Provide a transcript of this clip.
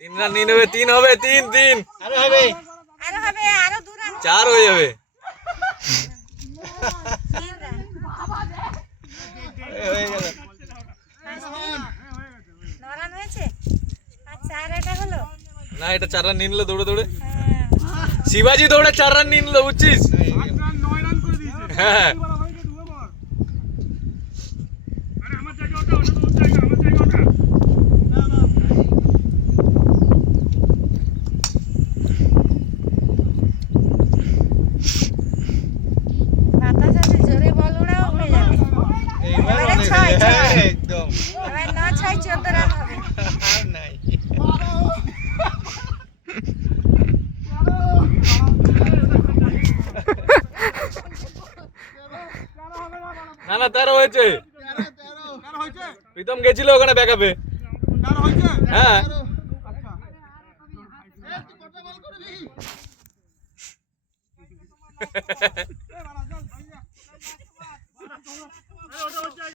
তিন রান নিয়ে নেবে, তিন হবে, তিন তিন আরো হবে, আরো 2 রান। চার হয়ে যাবে। 3 রান। হয়ে গেল। 9 রান হয়েছে। আর 4 এটা হলো। না, এটা 4 রান নিয়ে নিল দৌড়ে দৌড়ে। হ্যাঁ। শিবাজি দৌড়ে 4 রান নিয়ে নিল, বুঝছিস? 9 রান করে দিয়েছে। হ্যাঁ হয়ে গেছে দুবার। আরে আমার জায়গা ওটা, ওটা তোর জায়গা, আমার জায়গা ওটা। বাতাস আছে, জোরে বল উড়াও, উড়ে যাবে। এইবার এবারে অনেক ছয়, হয়েছে। ছয়। একদম এবার 9, 6, 14 রান হবে। আর নাই। না না, 13 হয়েছে। 13 হয়েছে? প্রীতম গেছিল ওখানে ব্যাকআপে। 13 হয়েছে? হ্যাঁ আচ্ছা। তুই কত বল করবি?